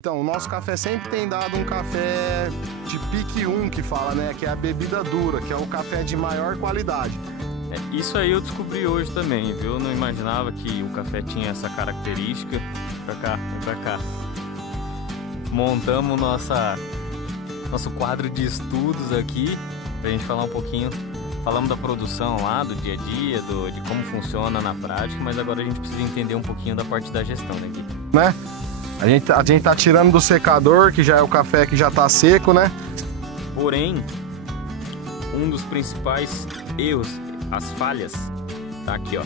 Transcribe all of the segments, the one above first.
Então, o nosso café sempre tem dado um café de pique 1, que fala, né? Que é a bebida dura, que é o café de maior qualidade. Isso aí eu descobri hoje também, viu? Eu não imaginava que o café tinha essa característica. Pra cá, vem pra cá. Montamos nosso quadro de estudos aqui pra gente falar um pouquinho. Falamos da produção lá, do dia a dia, de como funciona na prática, mas agora a gente precisa entender um pouquinho da parte da gestão, né, Gui? Né? A gente tá tirando do secador, que já é o café que já tá seco, né? Porém, um dos principais erros, as falhas, tá aqui, ó.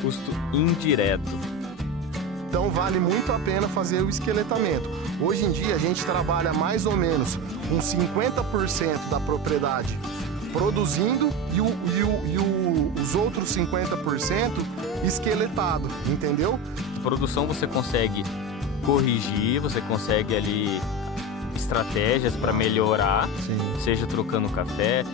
Custo indireto. Então vale muito a pena fazer o esqueletamento. Hoje em dia a gente trabalha mais ou menos com 50% da propriedade produzindo e os outros 50% esqueletado, entendeu? Produção você consegue corrigir, você consegue ali estratégias para melhorar, Sim. Seja trocando café,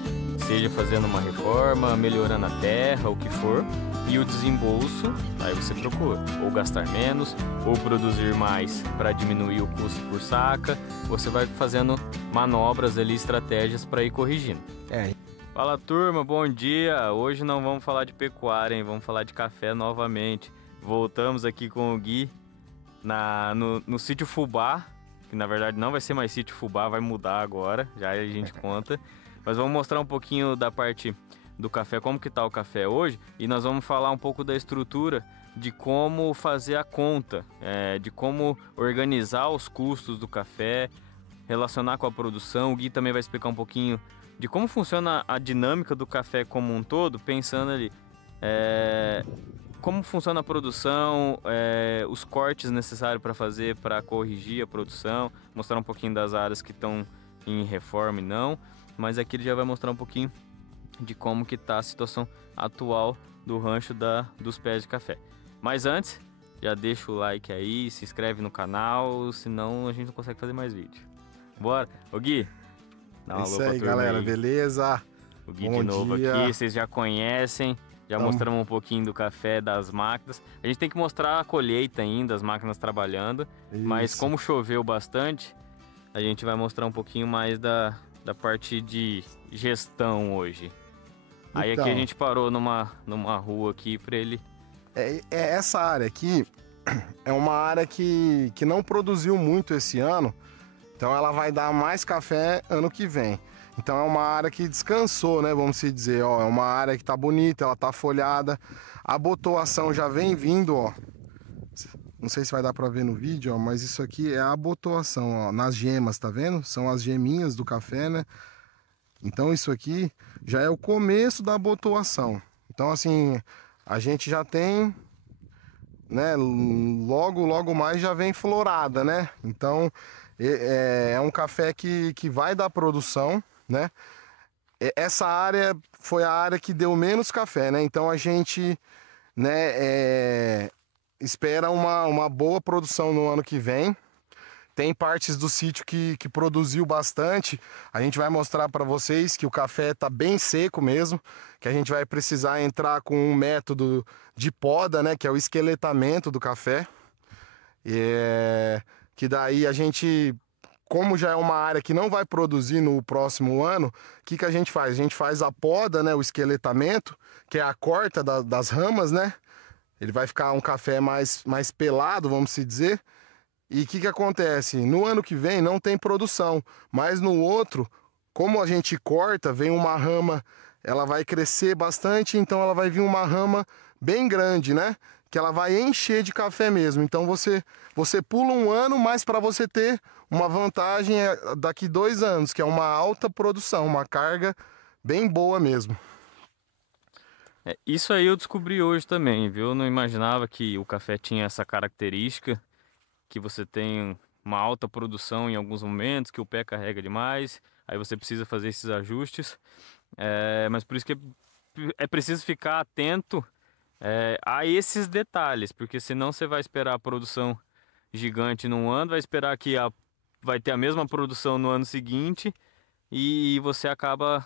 seja fazendo uma reforma, melhorando a terra, o que for. E o desembolso, aí você procura ou gastar menos, ou produzir mais para diminuir o custo por saca. Você vai fazendo manobras ali, estratégias para ir corrigindo. Fala turma, bom dia! Hoje não vamos falar de pecuária, hein? Vamos falar de café novamente. Voltamos aqui com o Gui no sítio Fubá, que na verdade não vai ser mais sítio Fubá, vai mudar agora, já a gente conta. Mas vamos mostrar um pouquinho da parte do café, como que tá o café hoje, e nós vamos falar um pouco da estrutura de como fazer a conta, de como organizar os custos do café, relacionar com a produção. O Gui também vai explicar um pouquinho de como funciona a dinâmica do café como um todo, pensando ali como funciona a produção, os cortes necessários para fazer, para corrigir a produção, mostrar um pouquinho das áreas que estão em reforma e não, mas aqui ele já vai mostrar um pouquinho de como que está a situação atual do rancho dos pés de café. Mas antes, já deixa o like aí, se inscreve no canal, senão a gente não consegue fazer mais vídeo. Bora! Ô Gui, dá uma alô pra turma Galera, aí. Beleza? O Gui Bom de novo dia. aqui, vocês já conhecem, já mostramos um pouquinho do café, das máquinas. A gente tem que mostrar a colheita ainda, as máquinas trabalhando, mas como choveu bastante, a gente vai mostrar um pouquinho mais da parte de gestão hoje. Aí aqui a gente parou numa rua aqui para ele... Essa área aqui é uma área que não produziu muito esse ano, então ela vai dar mais café ano que vem. Então é uma área que descansou, né, vamos se dizer, ó, é uma área que tá bonita, ela tá folhada, a botoação já vem vindo, ó. Não sei se vai dar para ver no vídeo, ó, mas isso aqui é a botoação, ó, nas gemas, tá vendo? São as geminhas do café, né? Então isso aqui já é o começo da abotoação. Então assim, a gente já tem, né, logo mais já vem florada, né? Então é um café que vai dar produção, né? Essa área foi a área que deu menos café, né? Então a gente, né, espera uma boa produção no ano que vem. Tem partes do sítio que produziu bastante. A gente vai mostrar para vocês que o café está bem seco mesmo, que a gente vai precisar entrar com um método de poda, né, que é o esqueletamento do café. Que daí a gente, como já é uma área que não vai produzir no próximo ano, o que a gente faz? A gente faz a poda, né, o esqueletamento, que é a corta das ramas, né? Ele vai ficar um café mais pelado, vamos se dizer. E o que acontece? No ano que vem não tem produção, mas no outro, como a gente corta, vem uma rama, ela vai crescer bastante, então ela vai vir uma rama bem grande, né? Que ela vai encher de café mesmo. Então você pula um ano, mas para você ter uma vantagem daqui 2 anos, que é uma alta produção, uma carga bem boa mesmo. Isso aí eu descobri hoje também, viu? Eu não imaginava que o café tinha essa característica, que você tem uma alta produção em alguns momentos, que o pé carrega demais, aí você precisa fazer esses ajustes. Mas por isso que é preciso ficar atento a esses detalhes, porque senão você vai esperar a produção gigante num ano, vai esperar que vai ter a mesma produção no ano seguinte e você acaba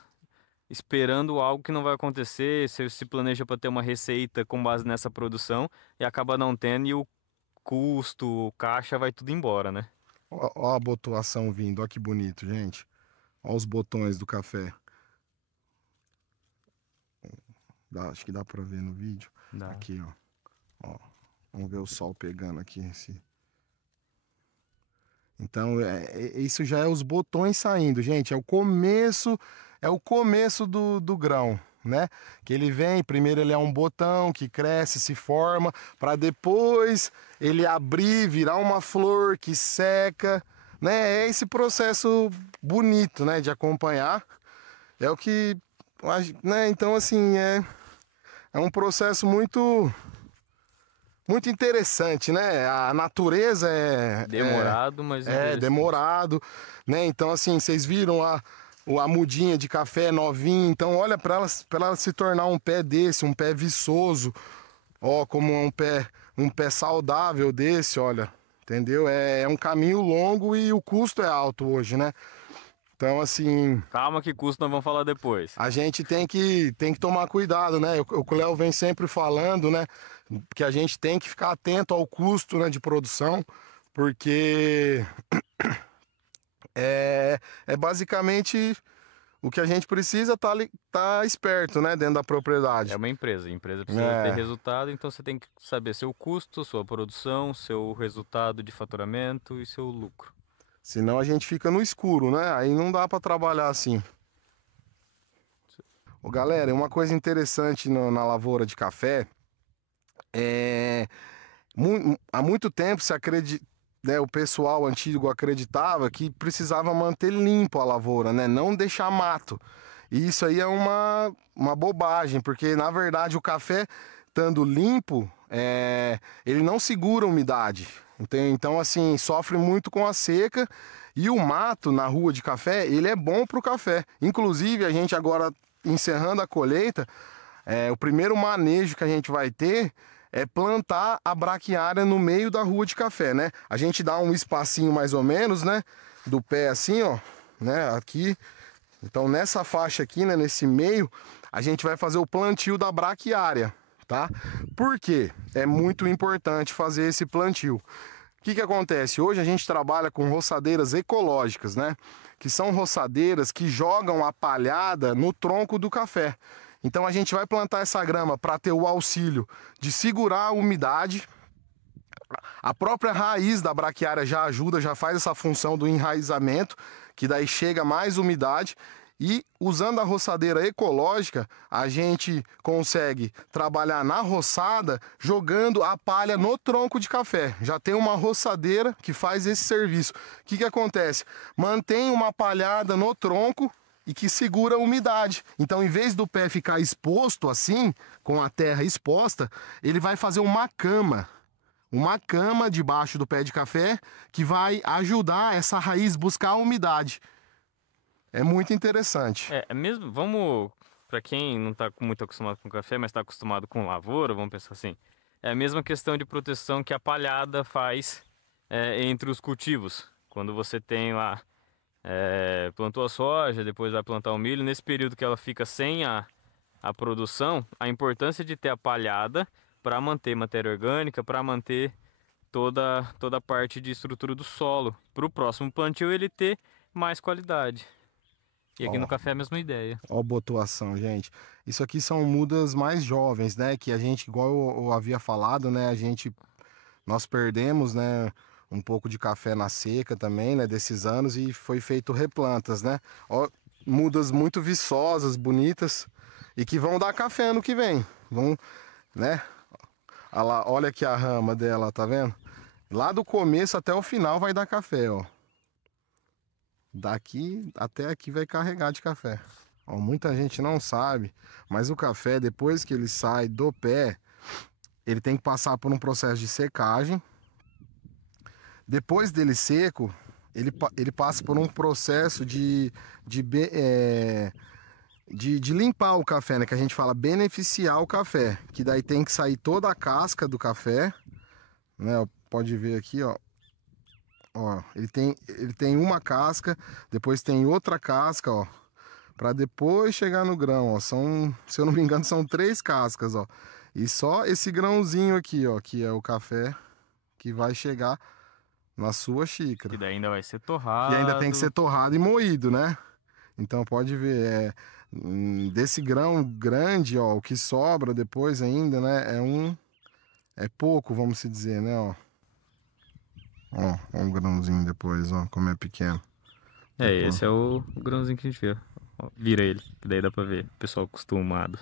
esperando algo que não vai acontecer. Você se planeja para ter uma receita com base nessa produção e acaba não tendo, e custo, caixa, vai tudo embora, né? Ó a botuação vindo, ó que bonito, gente. Ó os botões do café. Acho que dá pra ver no vídeo. Dá. Aqui, ó. Vamos ver o sol pegando aqui. Então, isso já é os botões saindo, gente. É o começo do grão, né? Que ele vem, primeiro ele é um botão que cresce, se forma, para depois ele abrir, virar uma flor que seca, né? É esse processo bonito, né, de acompanhar. É o que, né? Então, assim, é um processo muito interessante, né? A natureza Demorado, mas é interessante. demorado, né? Então, assim, vocês viram a mudinha de café novinha. Então, olha, para ela se tornar um pé desse, um pé viçoso, ó, como um pé saudável desse, olha, entendeu? É um caminho longo e o custo é alto hoje, né? Então, assim, Calma que custo nós vamos falar depois. a gente tem que tomar cuidado, né? O que o Léo vem sempre falando, né? Que a gente tem que ficar atento ao custo, né, de produção, porque é basicamente o que a gente precisa tá esperto, né, dentro da propriedade. É uma empresa, a empresa precisa ter resultado, então você tem que saber seu custo, sua produção, seu resultado de faturamento e seu lucro. Senão a gente fica no escuro, né? Aí não dá para trabalhar assim. Ô, galera, uma coisa interessante na lavoura de café há muito tempo né, o pessoal antigo acreditava que precisava manter limpo a lavoura, né? Não deixar mato. E isso aí é uma bobagem, porque na verdade o café estando limpo, ele não segura a umidade. Então, assim, sofre muito com a seca. E o mato na rua de café, ele é bom para o café. Inclusive, a gente agora, encerrando a colheita, o primeiro manejo que a gente vai ter é plantar a braquiária no meio da rua de café, né? A gente dá um espacinho mais ou menos, né? Do pé assim, ó, né? Aqui. Então, nessa faixa aqui, né? Nesse meio, a gente vai fazer o plantio da braquiária, tá? Por quê? É muito importante fazer esse plantio. O que acontece? Hoje a gente trabalha com roçadeiras ecológicas, né? Que são roçadeiras que jogam a palhada no tronco do café. Então a gente vai plantar essa grama para ter o auxílio de segurar a umidade. A própria raiz da braquiária já ajuda, já faz essa função do enraizamento, que daí chega mais umidade. E usando a roçadeira ecológica, a gente consegue trabalhar na roçada jogando a palha no tronco de café. Já tem uma roçadeira que faz esse serviço. O que acontece? Mantém uma palhada no tronco e que segura a umidade. Então, em vez do pé ficar exposto assim, com a terra exposta, ele vai fazer uma cama debaixo do pé de café que vai ajudar essa raiz buscar a umidade. É muito interessante. É mesmo, para quem não está muito acostumado com café, mas está acostumado com lavoura, vamos pensar assim, é a mesma questão de proteção que a palhada faz entre os cultivos. Quando você tem lá, plantou a soja, depois vai plantar o milho, nesse período que ela fica sem a produção, a importância de ter a palhada para manter matéria orgânica, para manter toda a parte de estrutura do solo, para o próximo plantio ele ter mais qualidade. E aqui no café é a mesma ideia. Ó a botuação, gente. Isso aqui são mudas mais jovens, né? Que a gente, igual eu havia falado, né? Nós perdemos, né? Um pouco de café na seca também, né? Desses anos e foi feito replantas, né? Ó, mudas muito viçosas, bonitas e que vão dar café ano que vem. Vão, né? Olha aqui a rama dela, tá vendo? Lá do começo até o final vai dar café, ó. Daqui até aqui vai carregar de café. Ó, muita gente não sabe, mas o café, depois que ele sai do pé, ele tem que passar por um processo de secagem. Depois dele seco, ele passa por um processo de limpar o café, né? Que a gente fala beneficiar o café. Que daí tem que sair toda a casca do café, né? Pode ver aqui, ó. Ó, ele tem uma casca, depois tem outra casca, ó, para depois chegar no grão, ó. Se eu não me engano, são 3 cascas, ó. E só esse grãozinho aqui, ó, que é o café que vai chegar na sua xícara. Que daí ainda vai ser torrado. E ainda tem que ser torrado e moído, né? Então pode ver, desse grão grande, ó, o que sobra depois ainda, né? É pouco, vamos se dizer, né? Ó, um grãozinho depois, ó, como é pequeno. Esse é o grãozinho que a gente vê. Ó, vira ele, que daí dá pra ver. O pessoal acostumado.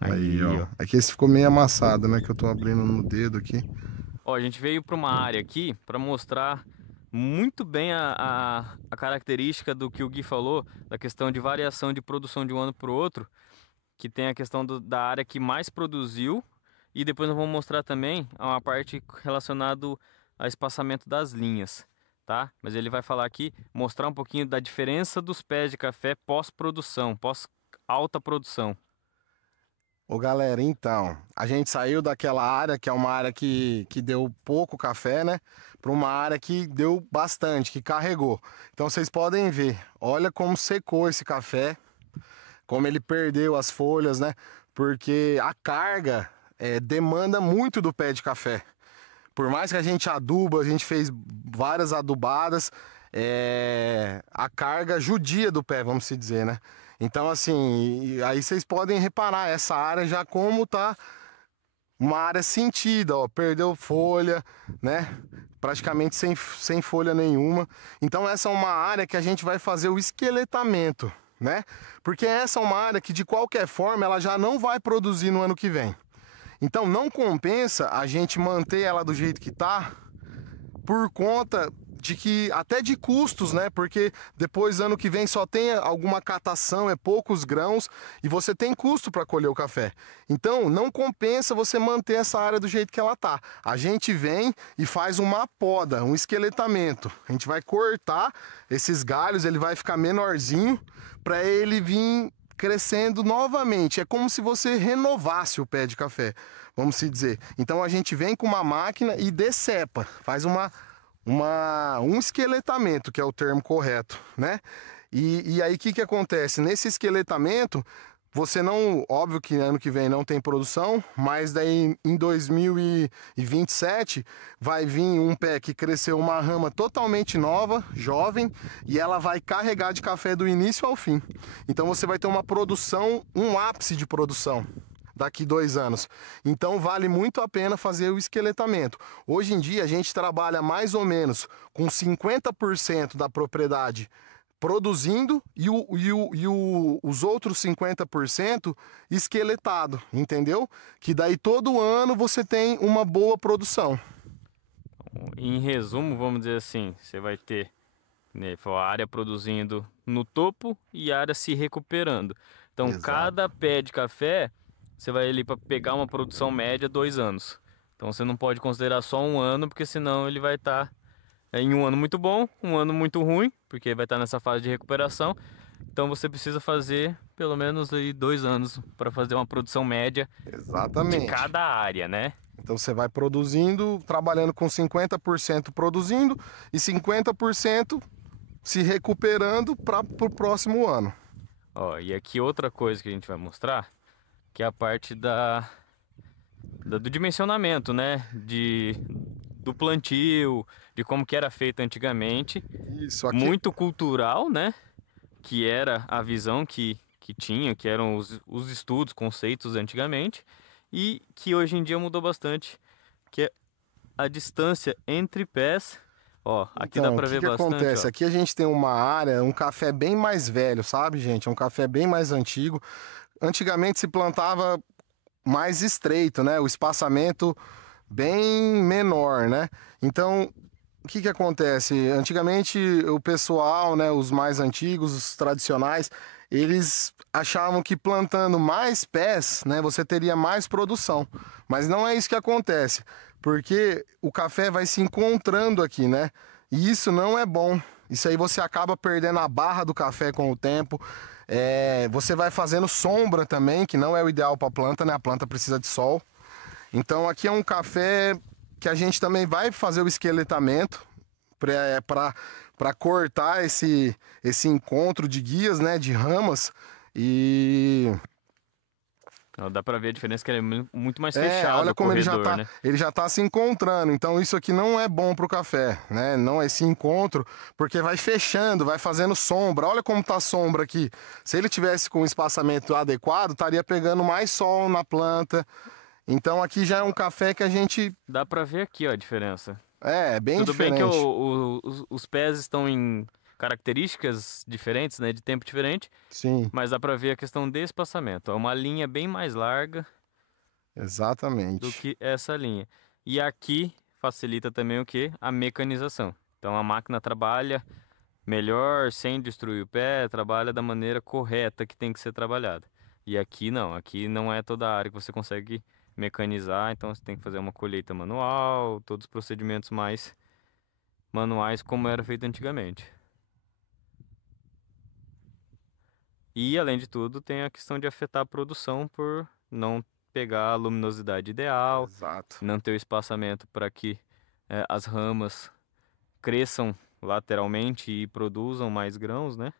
Aí, ó. É que esse ficou meio amassado, né? Que eu tô abrindo no dedo aqui. Ó, a gente veio para uma área aqui para mostrar muito bem a característica do que o Gui falou, da questão de variação de produção de um ano para o outro, que tem a questão da área que mais produziu, e depois nós vamos mostrar também uma parte relacionada ao espaçamento das linhas, tá? Mas ele vai falar aqui, mostrar um pouquinho da diferença dos pés de café pós-produção, pós-alta produção. Ô galera, então, a gente saiu daquela área que é uma área que deu pouco café, né? Para uma área que deu bastante, que carregou. Então vocês podem ver, olha como secou esse café, como ele perdeu as folhas, né? Porque a carga demanda muito do pé de café. Por mais que a gente aduba, a gente fez várias adubadas, a carga judia do pé, vamos se dizer, né? Então, assim, aí vocês podem reparar essa área já como tá uma área sentida, ó, perdeu folha, né? Praticamente sem folha nenhuma. Então, essa é uma área que a gente vai fazer o esqueletamento, né? Porque essa é uma área que, de qualquer forma, ela já não vai produzir no ano que vem. Então, não compensa a gente manter ela do jeito que tá, por conta de que até de custos, né? Porque depois ano que vem só tem alguma catação, poucos grãos e você tem custo para colher o café. Então não compensa você manter essa área do jeito que ela tá. A gente vem e faz uma poda, um esqueletamento. A gente vai cortar esses galhos, ele vai ficar menorzinho para ele vir crescendo novamente. É como se você renovasse o pé de café, vamos se dizer. Então a gente vem com uma máquina e decepa, faz um esqueletamento, que é o termo correto, né? E aí o que acontece? Nesse esqueletamento, você não, óbvio que ano que vem não tem produção, mas daí em 2027 vai vir um pé que cresceu uma rama totalmente nova, jovem, e ela vai carregar de café do início ao fim. Então você vai ter uma produção, um ápice de produção daqui 2 anos. Então vale muito a pena fazer o esqueletamento. Hoje em dia a gente trabalha mais ou menos com 50% da propriedade produzindo e os outros 50% esqueletado, entendeu? Que daí todo ano você tem uma boa produção. Em resumo, vamos dizer assim, você vai ter, né, a área produzindo no topo e a área se recuperando. Então, Exato. Cada pé de café, você vai ali para pegar uma produção média 2 anos. Então, você não pode considerar só um ano, porque senão ele vai estar em um ano muito bom, um ano muito ruim, porque vai estar nessa fase de recuperação. Então, você precisa fazer pelo menos aí 2 anos para fazer uma produção média. Exatamente. De cada área, né? Então você vai produzindo, trabalhando com 50% produzindo e 50% se recuperando para o próximo ano. Ó, e aqui outra coisa que a gente vai mostrar, que é a parte do dimensionamento, né? Do plantio, de como que era feito antigamente. Isso aqui. Muito cultural, né? Que era a visão que tinha, que eram os estudos, conceitos antigamente. E que hoje em dia mudou bastante, que é a distância entre pés. Ó, aqui então, dá pra ver bastante. O que acontece? Ó. Aqui a gente tem uma área, um café bem mais velho, sabe, gente? É um café bem mais antigo. Antigamente se plantava mais estreito, né? O espaçamento bem menor, né? Então, o que acontece? Antigamente o pessoal, né, os mais antigos, os tradicionais, eles achavam que plantando mais pés, né, você teria mais produção. Mas não é isso que acontece, porque o café vai se encontrando aqui, né? E isso não é bom. Isso aí você acaba perdendo a barra do café com o tempo. Você vai fazendo sombra também, que não é o ideal para a planta, né? A planta precisa de sol. Então aqui é um café que a gente também vai fazer o esqueletamento para cortar esse encontro de guias, né, de ramas, e Ó, dá pra ver a diferença que ele é muito mais É, fechado olha o como corredor, né? ele já tá se encontrando. Então isso aqui não é bom pro café, né? Não é esse encontro, porque vai fechando, vai fazendo sombra. Olha como tá a sombra aqui. Se ele tivesse com o espaçamento adequado, estaria pegando mais sol na planta. Então aqui já é um café que a gente Dá pra ver aqui, ó, a diferença. é bem Tudo bem que diferente. os pés estão em características diferentes, né? De tempo diferente, Sim, mas dá pra ver a questão de espaçamento. É uma linha bem mais larga do exatamente. que essa linha. E aqui facilita também o quê? A mecanização. Então a máquina trabalha melhor, sem destruir o pé, trabalha da maneira correta que tem que ser trabalhada. E aqui não é toda a área que você consegue mecanizar, então você tem que fazer uma colheita manual, todos os procedimentos mais manuais como era feito antigamente. E além de tudo, tem a questão de afetar a produção por não pegar a luminosidade ideal, Exato. não ter o espaçamento para que as ramas cresçam lateralmente e produzam mais grãos, né?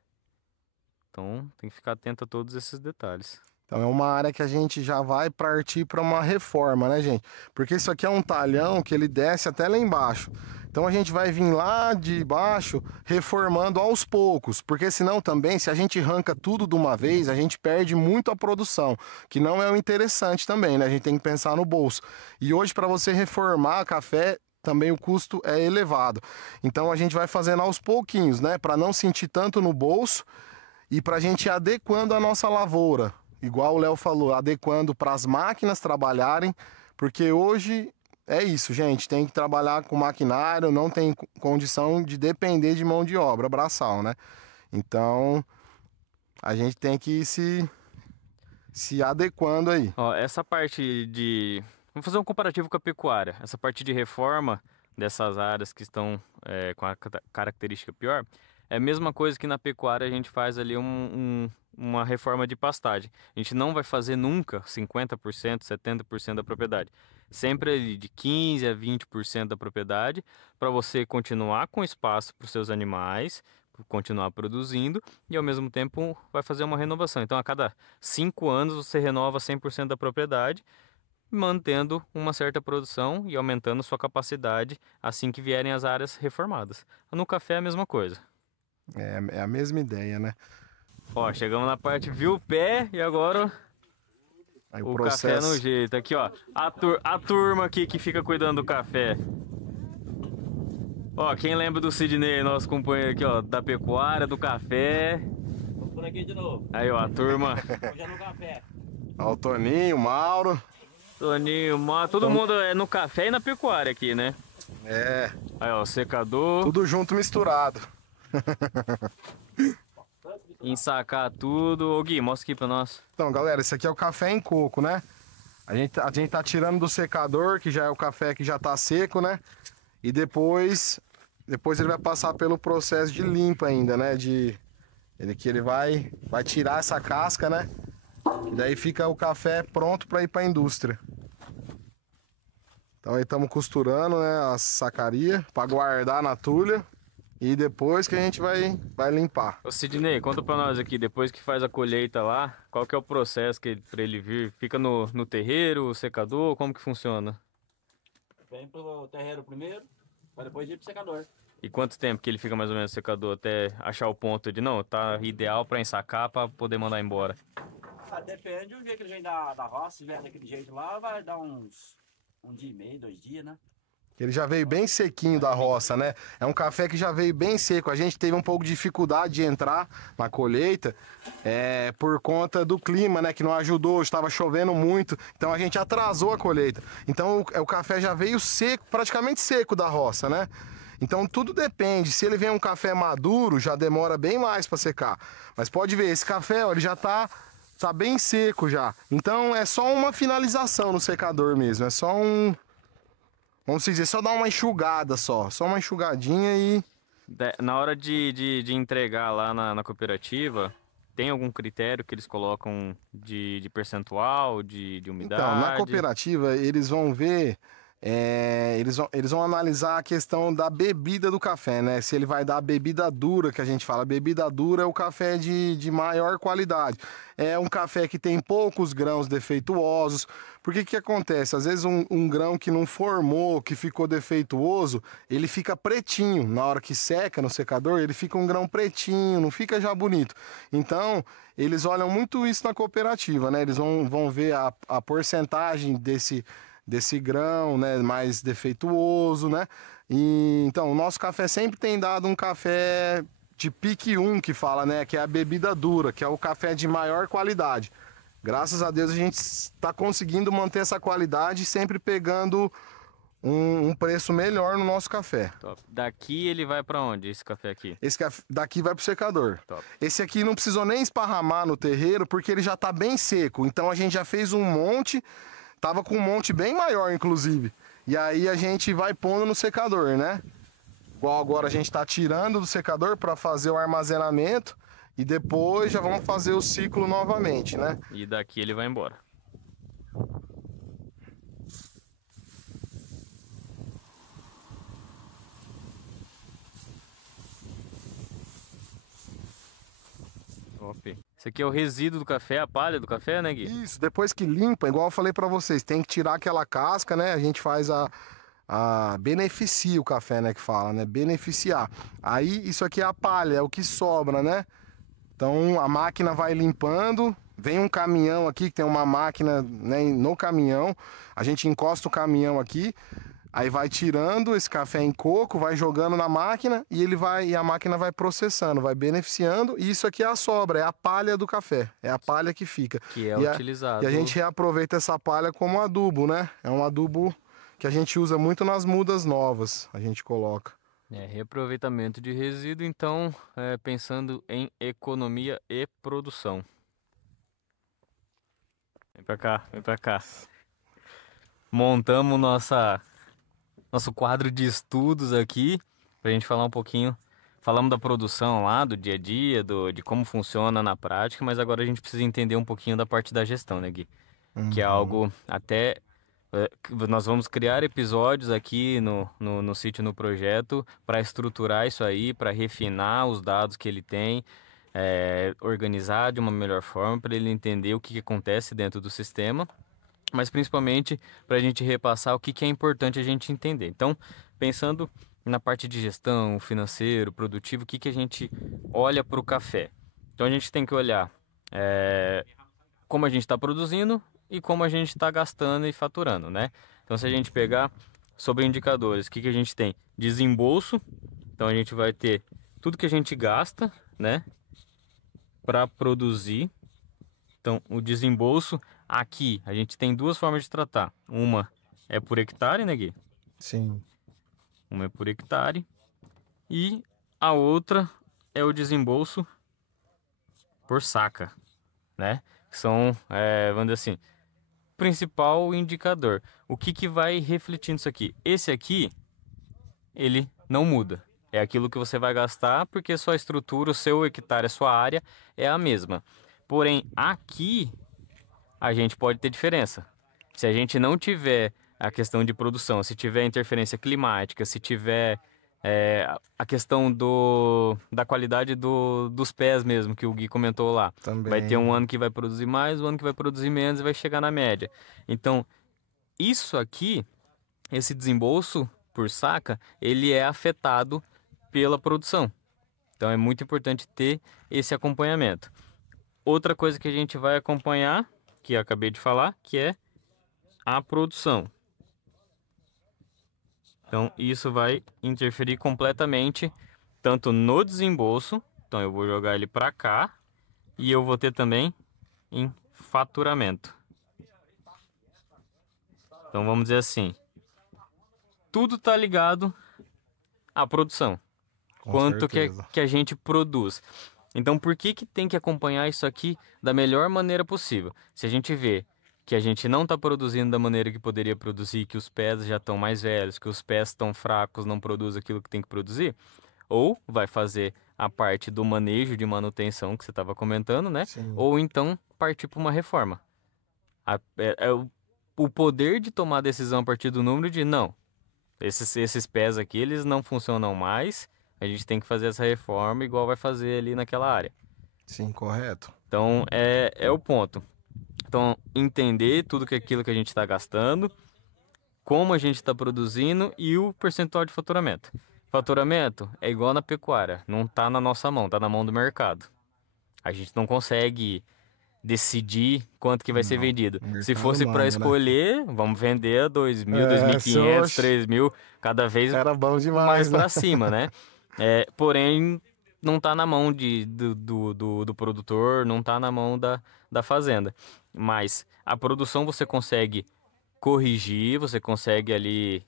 Então tem que ficar atento a todos esses detalhes. Então é uma área que a gente já vai partir para uma reforma, né, gente? Porque isso aqui é um talhão que ele desce até lá embaixo. Então a gente vai vir lá de baixo reformando aos poucos, porque senão também, se a gente arranca tudo de uma vez, a gente perde muito a produção, que não é o interessante também, né? A gente tem que pensar no bolso. E hoje para você reformar café, também o custo é elevado. Então a gente vai fazendo aos pouquinhos, né, para não sentir tanto no bolso e para a gente ir adequando a nossa lavoura. Igual o Léo falou, adequando para as máquinas trabalharem, porque hoje é isso, gente, tem que trabalhar com maquinário, não tem condição de depender de mão de obra braçal, né? Então, a gente tem que ir se adequando aí. Ó, essa parte de... Vamos fazer um comparativo com a pecuária. Essa parte de reforma dessas áreas que estão com a característica pior, é a mesma coisa que na pecuária a gente faz ali uma reforma de pastagem. A gente não vai fazer nunca 50%, 70% da propriedade. Sempre ali de 15% a 20% da propriedade, para você continuar com espaço para os seus animais, continuar produzindo e ao mesmo tempo vai fazer uma renovação. Então a cada 5 anos você renova 100% da propriedade, mantendo uma certa produção e aumentando sua capacidade assim que vierem as áreas reformadas. No café é a mesma coisa. É a mesma ideia, né? Ó, chegamos na parte viu o pé e agora Aí o o café no processo. jeito. Aqui, ó, a turma aqui que fica cuidando do café. Ó, quem lembra do Sidney, nosso companheiro aqui, ó, da pecuária, do café. Tô por aqui de novo. Aí, ó, a turma. Hoje é no café. Ó, o Toninho, o Mauro. Toninho, todo mundo é no café e na pecuária aqui, né? É, Aí, ó, secador, tudo junto misturado. ensacar tudo. Ô, Gui, mostra aqui pra nós. Então, galera, esse aqui é o café em coco, né? A gente tá tirando do secador, que já é o café que já tá seco, né? E depois ele vai passar pelo processo de limpa ainda, né? Ele vai tirar essa casca, né? E daí fica o café pronto para ir para a indústria. Então aí estamos costurando, né, a sacaria para guardar na tulha e depois que a gente vai limpar. Ô, Sidney, conta pra nós aqui, depois que faz a colheita lá, qual que é o processo pra ele vir? Fica no terreiro, secador, como que funciona? Vem pro terreiro primeiro, para depois ir pro secador. E quanto tempo que ele fica mais ou menos no secador até achar o ponto de não, tá ideal pra ensacar pra poder mandar embora? Ah, depende do jeito que ele vem da roça. Se vier daquele jeito lá, vai dar um dia e meio, 2 dias, né? Ele já veio bem sequinho da roça, né? É um café que já veio bem seco. A gente teve um pouco de dificuldade de entrar na colheita por conta do clima, né? Que não ajudou, estava chovendo muito. Então a gente atrasou a colheita. Então o café já veio seco, praticamente seco da roça, né? Então tudo depende. Se ele vem um café maduro, já demora bem mais para secar. Mas pode ver, esse café, ó, ele já tá bem seco já. Então é só uma finalização no secador mesmo. É só vamos dizer, só dar uma enxugada só. Só uma enxugadinha e... Na hora de entregar lá na cooperativa, tem algum critério que eles colocam de percentual, de umidade? Então, na cooperativa, eles vão ver eles vão analisar a questão da bebida do café, né? Se ele vai dar a bebida dura, que a gente fala. Bebida dura é o café de maior qualidade. É um café que tem poucos grãos defeituosos. Porque que acontece? Às vezes um grão que não formou, que ficou defeituoso, ele fica pretinho. Na hora que seca no secador, ele fica um grão pretinho, não fica já bonito. Então, eles olham muito isso na cooperativa, né? Eles vão ver a porcentagem desse grão, né, mais defeituoso, né? E, então, o nosso café sempre tem dado um café de pique 1, que fala, né, que é a bebida dura, que é o café de maior qualidade. Graças a Deus a gente está conseguindo manter essa qualidade, sempre pegando um preço melhor no nosso café. Top. Daqui ele vai para onde, esse café aqui? Esse daqui vai pro secador. Top. Esse aqui não precisou nem esparramar no terreiro, porque ele já está bem seco. Então a gente já fez um monte. Tava com um monte bem maior, inclusive. E aí a gente vai pondo no secador, né? Igual agora a gente tá tirando do secador para fazer o armazenamento. E depois já vamos fazer o ciclo novamente, né? E daqui ele vai embora. Top. Esse aqui é o resíduo do café, a palha do café, né, Gui? Isso, depois que limpa, igual eu falei para vocês, tem que tirar aquela casca, né? A gente faz beneficia o café, né, que fala, né? Beneficiar. Aí isso aqui é a palha, é o que sobra, né? Então a máquina vai limpando, vem um caminhão aqui, que tem uma máquina, né, no caminhão. A gente encosta o caminhão aqui, aí vai tirando esse café em coco, vai jogando na máquina e a máquina vai processando, vai beneficiando. E isso aqui é a sobra, é a palha do café, é a palha que fica. Que é utilizado. E a gente reaproveita essa palha como adubo, né? É um adubo que a gente usa muito nas mudas novas, a gente coloca. Reaproveitamento de resíduo, então, pensando em economia e produção. Vem pra cá, vem pra cá. Montamos nosso quadro de estudos aqui, pra gente falar um pouquinho. Falamos da produção lá, do dia a dia, de como funciona na prática, mas agora a gente precisa entender um pouquinho da parte da gestão, né, Gui? Que é algo até... Nós vamos criar episódios aqui no sítio, no projeto, para estruturar isso aí, para refinar os dados que ele tem, organizar de uma melhor forma, para ele entender o que acontece dentro do sistema, mas principalmente para a gente repassar o que é importante a gente entender. Então, pensando na parte de gestão, financeiro, produtivo, o que a gente olha para o café? Então, a gente tem que olhar como a gente está produzindo e como a gente está gastando e faturando, né? Então, se a gente pegar sobre indicadores, o que a gente tem? Desembolso, então a gente vai ter tudo que a gente gasta, né? Para produzir. Então, o desembolso, aqui a gente tem duas formas de tratar. Uma é por hectare, né, Gui? Sim. Uma é por hectare. E a outra é o desembolso por saca, né? Que são, vamos dizer assim, principal indicador. O que vai refletir nisso aqui? Esse aqui, ele não muda. É aquilo que você vai gastar porque sua estrutura, o seu hectare, a sua área é a mesma. Porém, aqui a gente pode ter diferença. Se a gente não tiver a questão de produção, se tiver interferência climática, se tiver a questão da qualidade dos pés mesmo, que o Gui comentou lá. Também. Vai ter um ano que vai produzir mais, um ano que vai produzir menos e vai chegar na média. Então, isso aqui, esse desembolso por saca, ele é afetado pela produção. Então, é muito importante ter esse acompanhamento. Outra coisa que a gente vai acompanhar, que eu acabei de falar, que é a produção. Então, isso vai interferir completamente tanto no desembolso, então eu vou jogar ele para cá, e eu vou ter também em faturamento. Então, vamos dizer assim, tudo está ligado à produção. Quanto que a gente produz. Então, por que tem que acompanhar isso aqui da melhor maneira possível? Se a gente vê que a gente não está produzindo da maneira que poderia produzir, que os pés já estão mais velhos, que os pés estão fracos, não produz aquilo que tem que produzir, ou vai fazer a parte do manejo de manutenção que você estava comentando, né? Sim. Ou então partir para uma reforma. o poder de tomar decisão a partir do número de, não, esses pés aqui, eles não funcionam mais, a gente tem que fazer essa reforma igual vai fazer ali naquela área. Sim, correto. Então, é o ponto. Então, entender tudo aquilo que a gente está gastando, como a gente está produzindo e o percentual de faturamento. Faturamento é igual na pecuária, não está na nossa mão, está na mão do mercado. A gente não consegue decidir quanto que vai ser vendido. Se fosse para escolher, vamos vender a 2.000, 2.500, 3.000, cada vez era bom demais, mais né? para cima, né? Porém, não está na mão do produtor, não está na mão da fazenda. Mas a produção você consegue corrigir, você consegue ali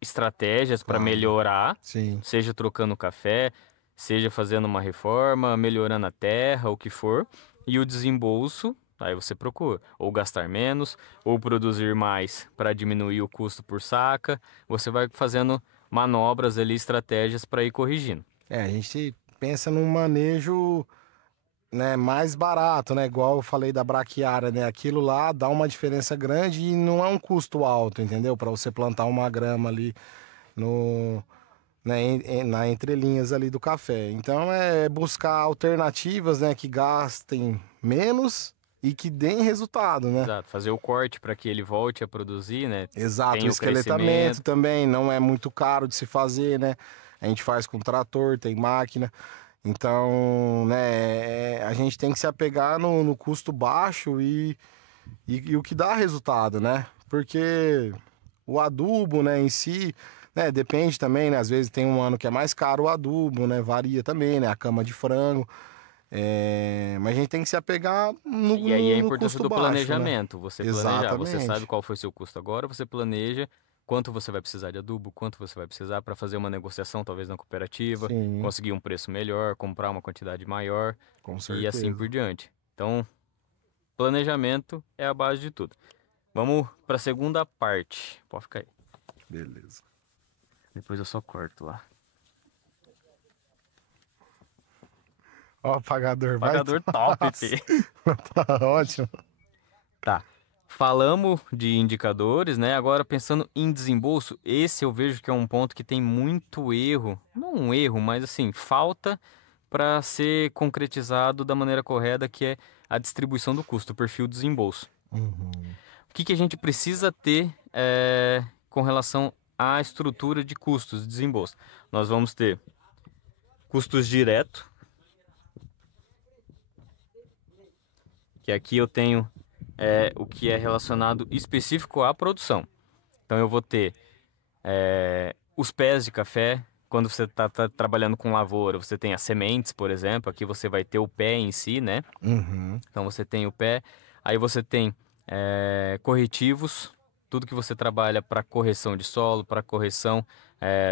estratégias para melhorar, Sim. seja trocando café, seja fazendo uma reforma, melhorando a terra, o que for. E o desembolso, aí você procura ou gastar menos, ou produzir mais para diminuir o custo por saca. Você vai fazendo manobras ali, estratégias para ir corrigindo. A gente pensa num manejo, né, mais barato, né? Igual eu falei da braquiária, né? Aquilo lá dá uma diferença grande e não é um custo alto, entendeu? Para você plantar uma grama ali na entrelinhas ali do café. Então é buscar alternativas, né, que gastem menos e que deem resultado, né? Exato, fazer o corte para que ele volte a produzir, né? Exato, Tem o esqueletamento também não é muito caro de se fazer, né? A gente faz com trator, tem máquina. Então, né, a gente tem que se apegar no custo baixo e o que dá resultado, né? Porque o adubo, né, em si, né, depende também, né? Às vezes tem um ano que é mais caro o adubo, né? Varia também, né? A cama de frango. Mas a gente tem que se apegar no E aí a no importância custo do baixo, planejamento. né? Você planejar, você Exatamente. sabe qual foi o seu custo agora, você planeja quanto você vai precisar de adubo, quanto você vai precisar para fazer uma negociação, talvez na cooperativa, Sim, conseguir um preço melhor, comprar uma quantidade maior com e assim certeza. por diante. Então, planejamento é a base de tudo. Vamos para a segunda parte. Pode ficar aí. Beleza. Depois eu só corto lá. Ó, apagador, vai. Pagador top, Nossa, fi. tá ótimo. Tá. Falamos de indicadores, né? Agora pensando em desembolso, esse eu vejo que é um ponto que tem muito erro. Não um erro, mas assim, falta para ser concretizado da maneira correta, que é a distribuição do custo, o perfil desembolso. O que a gente precisa ter com relação à estrutura de custos de desembolso? Nós vamos ter custos diretos, que aqui eu tenho o que é relacionado específico à produção. Então eu vou ter os pés de café. Quando você está trabalhando com lavoura, você tem as sementes, por exemplo. Aqui você vai ter o pé em si, né? Então você tem o pé. Aí você tem corretivos, tudo que você trabalha para correção de solo, para correção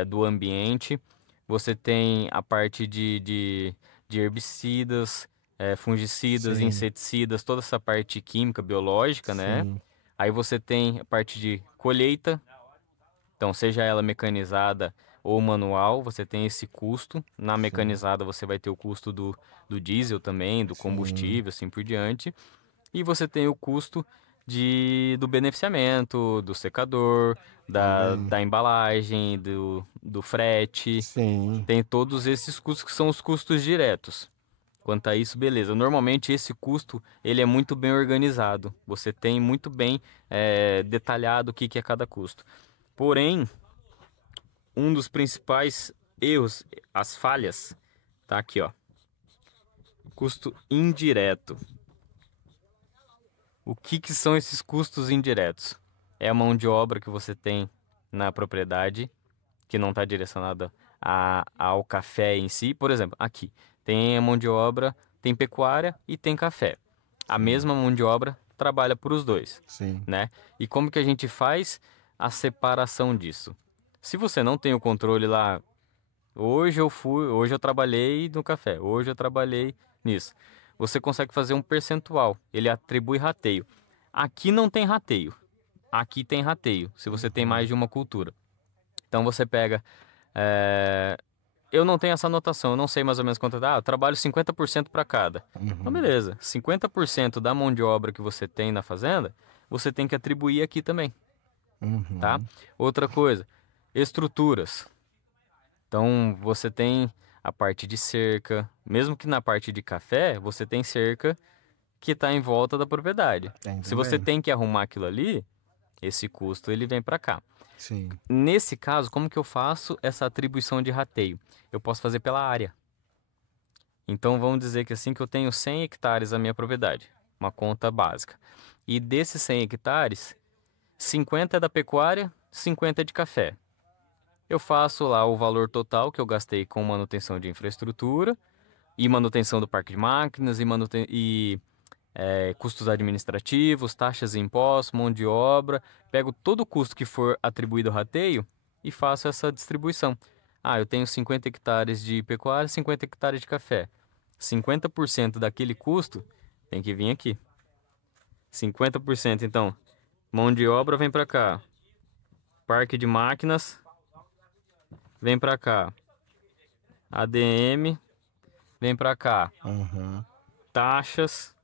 do ambiente. Você tem a parte de herbicidas, fungicidas, Sim. inseticidas, toda essa parte química, biológica, né? Sim. Aí você tem a parte de colheita, então seja ela mecanizada ou manual, você tem esse custo. Na mecanizada você vai ter o custo do diesel também, do combustível, assim por diante. E você tem o custo do beneficiamento, do secador, da embalagem, do frete. Sim. Tem todos esses custos que são os custos diretos. Quanto a isso, beleza. Normalmente esse custo ele é muito bem organizado. Você tem muito bem detalhado o que é cada custo. Porém, um dos principais erros, as falhas, tá aqui, ó. Custo indireto. O que são esses custos indiretos? É a mão de obra que você tem na propriedade, que não está direcionada ao café em si. Por exemplo, aqui tem a mão de obra, tem pecuária e tem café. A mesma mão de obra trabalha por os dois, Sim. né? E como que a gente faz a separação disso? Se você não tem o controle lá, hoje eu trabalhei no café, hoje eu trabalhei nisso. Você consegue fazer um percentual, ele atribui rateio. Aqui não tem rateio, aqui tem rateio, se você tem mais de uma cultura. Então você pega, eu não tenho essa anotação, eu não sei mais ou menos quanto dá, eu trabalho 50% para cada. Então beleza, 50% da mão de obra que você tem na fazenda, você tem que atribuir aqui também, Uhum. tá? Outra coisa, estruturas. Então, você tem a parte de cerca, mesmo que na parte de café, você tem cerca que está em volta da propriedade. Tem Se você também. tem que arrumar aquilo ali, esse custo ele vem para cá. Sim. Nesse caso, como que eu faço essa atribuição de rateio? Eu posso fazer pela área. Então, vamos dizer que assim que eu tenho 100 hectares na minha propriedade, uma conta básica. E desses 100 hectares, 50 é da pecuária, 50 é de café. Eu faço lá o valor total que eu gastei com manutenção de infraestrutura e manutenção do parque de máquinas e custos administrativos, taxas e impostos, mão de obra. Pego todo o custo que for atribuído ao rateio e faço essa distribuição. Ah, eu tenho 50 hectares de pecuária, 50 hectares de café. 50% daquele custo tem que vir aqui. 50%, então, mão de obra vem para cá. Parque de máquinas vem para cá. ADM vem para cá. Uhum. Taxas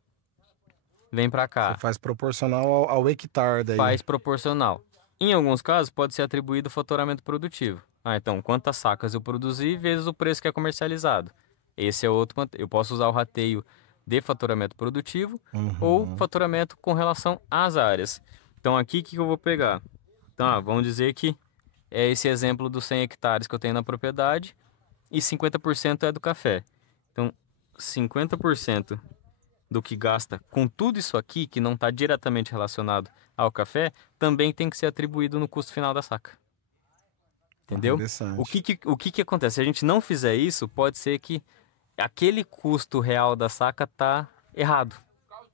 vem para cá. Você faz proporcional ao hectare daí. Faz proporcional. Em alguns casos, pode ser atribuído o faturamento produtivo. Ah, então, quantas sacas eu produzi vezes o preço que é comercializado. Esse é outro. Eu posso usar o rateio de faturamento produtivo ou faturamento com relação às áreas. Então, aqui, o que eu vou pegar? Então, vamos dizer que é esse exemplo dos 100 hectares que eu tenho na propriedade e 50% é do café. Então, 50% do que gasta com tudo isso aqui, que não está diretamente relacionado ao café, também tem que ser atribuído no custo final da saca. Entendeu? Interessante. O que acontece? Se a gente não fizer isso, pode ser que aquele custo real da saca tá errado.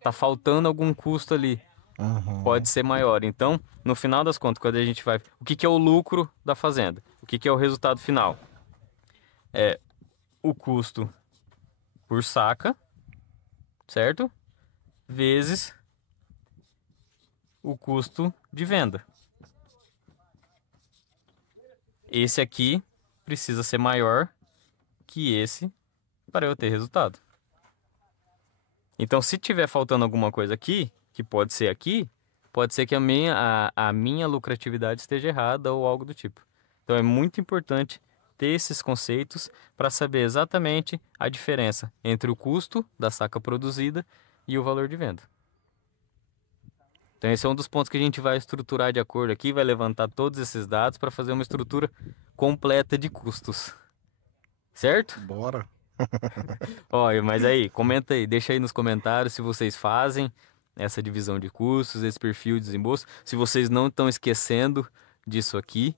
Tá faltando algum custo ali. Uhum. Pode ser maior. Então, no final das contas, quando a gente vai... O que é o lucro da fazenda? O que é o resultado final? É o custo por saca, certo? Vezes o custo de venda. Esse aqui precisa ser maior que esse para eu ter resultado. Então, se tiver faltando alguma coisa aqui, que pode ser aqui, pode ser que a minha lucratividade esteja errada ou algo do tipo. Então, é muito importante ter esses conceitos para saber exatamente a diferença entre o custo da saca produzida e o valor de venda. Então, esse é um dos pontos que a gente vai estruturar de acordo aqui, vai levantar todos esses dados para fazer uma estrutura completa de custos. Certo? Bora. Olha, mas aí, comenta aí, deixa aí nos comentários se vocês fazem essa divisão de custos, esse perfil de desembolso, se vocês não estão esquecendo disso aqui,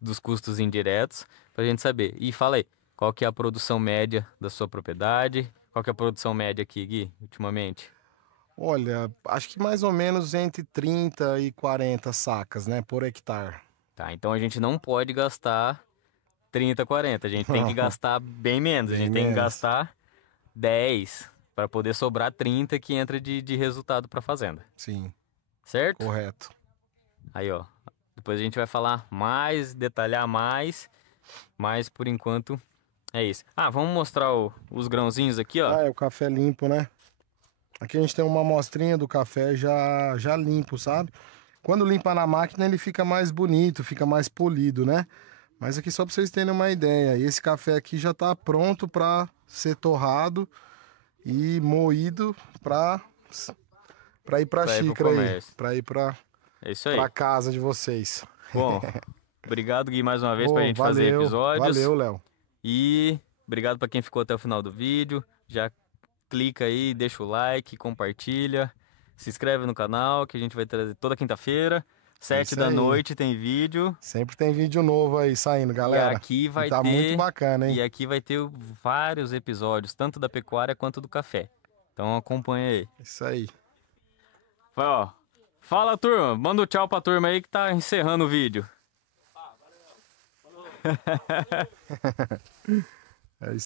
dos custos indiretos, para a gente saber. E fala aí, qual que é a produção média da sua propriedade? Qual que é a produção média aqui, Gui, ultimamente? Olha, acho que mais ou menos entre 30 e 40 sacas, né, por hectare. Tá, então a gente não pode gastar 30, 40, a gente tem que gastar bem menos, a Bem gente tem que menos. gastar 10 para poder sobrar 30 que entra de resultado para a fazenda, Sim, certo? correto. Aí, ó, depois a gente vai falar mais, detalhar mais, mas por enquanto é isso. Ah, vamos mostrar os grãozinhos aqui, ó. Ah, é o café limpo, né? Aqui a gente tem uma amostrinha do café já limpo, sabe? Quando limpa na máquina ele fica mais bonito, fica mais polido, né? Mas aqui só para vocês terem uma ideia, esse café aqui já tá pronto para ser torrado e moído para ir para Pra ir pro xícara aí, comércio. para ir para É isso aí. casa de vocês. Bom, obrigado, Gui, mais uma vez Pô, pra gente fazer valeu, episódios. Valeu, Léo. E obrigado pra quem ficou até o final do vídeo. Já clica aí, deixa o like, compartilha, se inscreve no canal que a gente vai trazer toda quinta-feira, 7 isso da aí. noite tem vídeo. Sempre tem vídeo novo aí saindo, galera. E aqui vai tá ter muito bacana, hein? E aqui vai ter vários episódios, tanto da pecuária quanto do café. Então acompanha aí. Isso aí. Ó, fala, turma, manda um tchau pra turma aí que tá encerrando o vídeo. É isso.